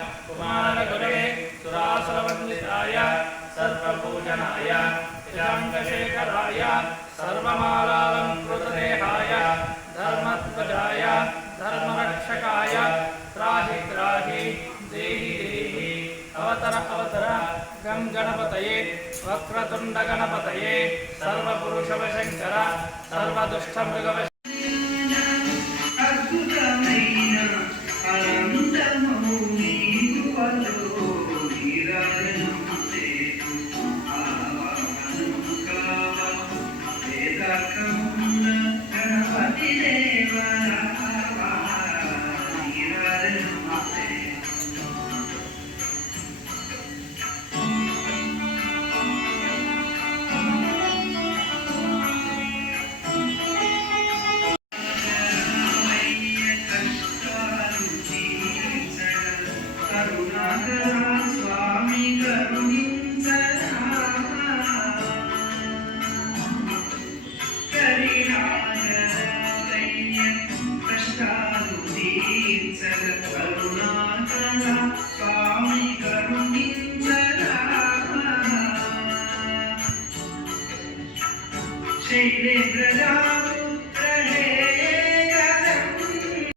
कुमारगुरवे सुरासुरवन्दिताय सर्वपूजनाय शाङ्कशेखराय सर्वमालालङ्कृतदेहाय धर्मध्वजाय धर्मरक्षकाय त्राहि त्राहि देहि देहि अवतर अवतर गं गणपतये वक्रतुण्ड गणपतये सर्वपुरुषवशङ्कर सर्वदुष्टमृगवश शैलेन्द्रजा